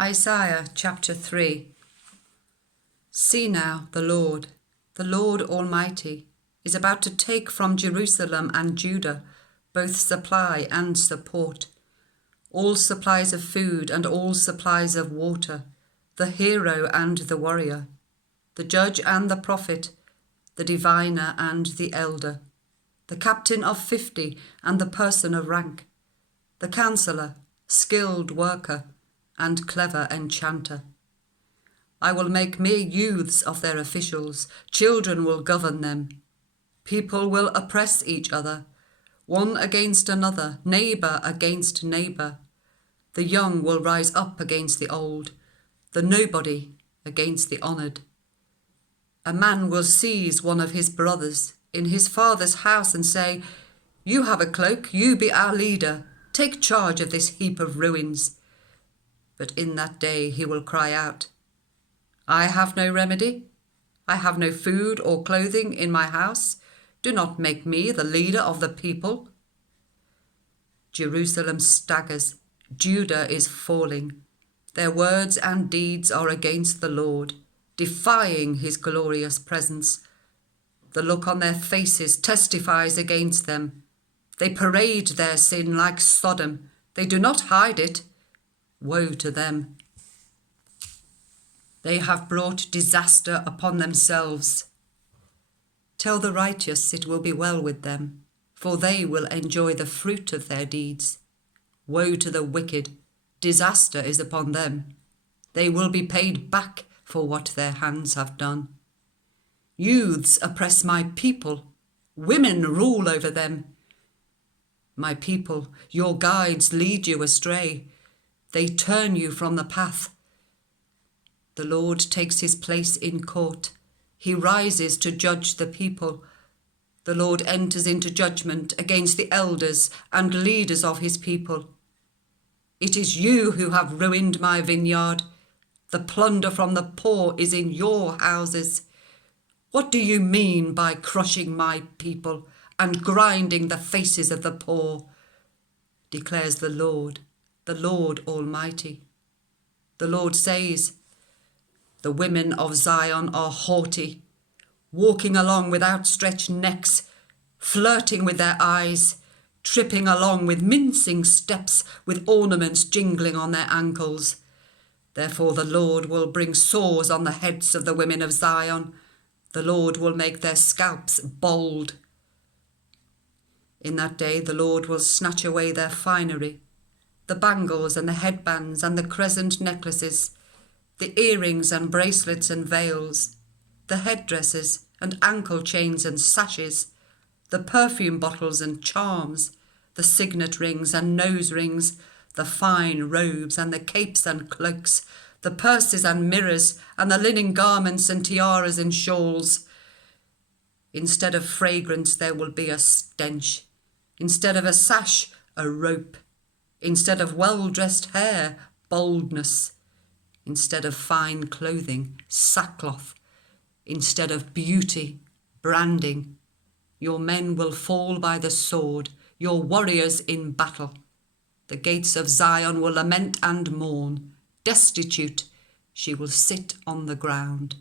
Isaiah chapter 3. See now, the Lord Almighty, is about to take from Jerusalem and Judah both supply and support, all supplies of food and all supplies of water, the hero and the warrior, the judge and the prophet, the diviner and the elder, the captain of 50 and the person of rank, the counselor, skilled worker, and clever enchanter. I will make mere youths of their officials, children will govern them. People will oppress each other, one against another, neighbour against neighbour. The young will rise up against the old, the nobody against the honoured. A man will seize one of his brothers in his father's house and say, "You have a cloak, you be our leader, take charge of this heap of ruins." But in that day he will cry out, "I have no remedy. I have no food or clothing in my house. Do not make me the leader of the people." Jerusalem staggers. Judah is falling. Their words and deeds are against the Lord, defying his glorious presence. The look on their faces testifies against them. They parade their sin like Sodom. They do not hide it. Woe to them! They have brought disaster upon themselves. Tell the righteous it will be well with them, for they will enjoy the fruit of their deeds. Woe to the wicked! Disaster is upon them. They will be paid back for what their hands have done. Youths oppress my people. Women rule over them. My people, your guides lead you astray. They turn you from the path. The Lord takes his place in court. He rises to judge the people. The Lord enters into judgment against the elders and leaders of his people. It is you who have ruined my vineyard. The plunder from the poor is in your houses. What do you mean by crushing my people and grinding the faces of the poor? Declares the Lord Almighty. The Lord says, "The women of Zion are haughty, walking along with outstretched necks, flirting with their eyes, tripping along with mincing steps, with ornaments jingling on their ankles. Therefore the Lord will bring sores on the heads of the women of Zion. The Lord will make their scalps bald. In that day the Lord will snatch away their finery, the bangles and the headbands and the crescent necklaces, the earrings and bracelets and veils, the headdresses and ankle chains and sashes, the perfume bottles and charms, the signet rings and nose rings, the fine robes and the capes and cloaks, the purses and mirrors and the linen garments and tiaras and shawls. Instead of fragrance there will be a stench, instead of a sash, a rope, instead of well-dressed hair, baldness, instead of fine clothing, sackcloth, instead of beauty, branding. Your men will fall by the sword, your warriors in battle. The gates of Zion will lament and mourn. Destitute, she will sit on the ground.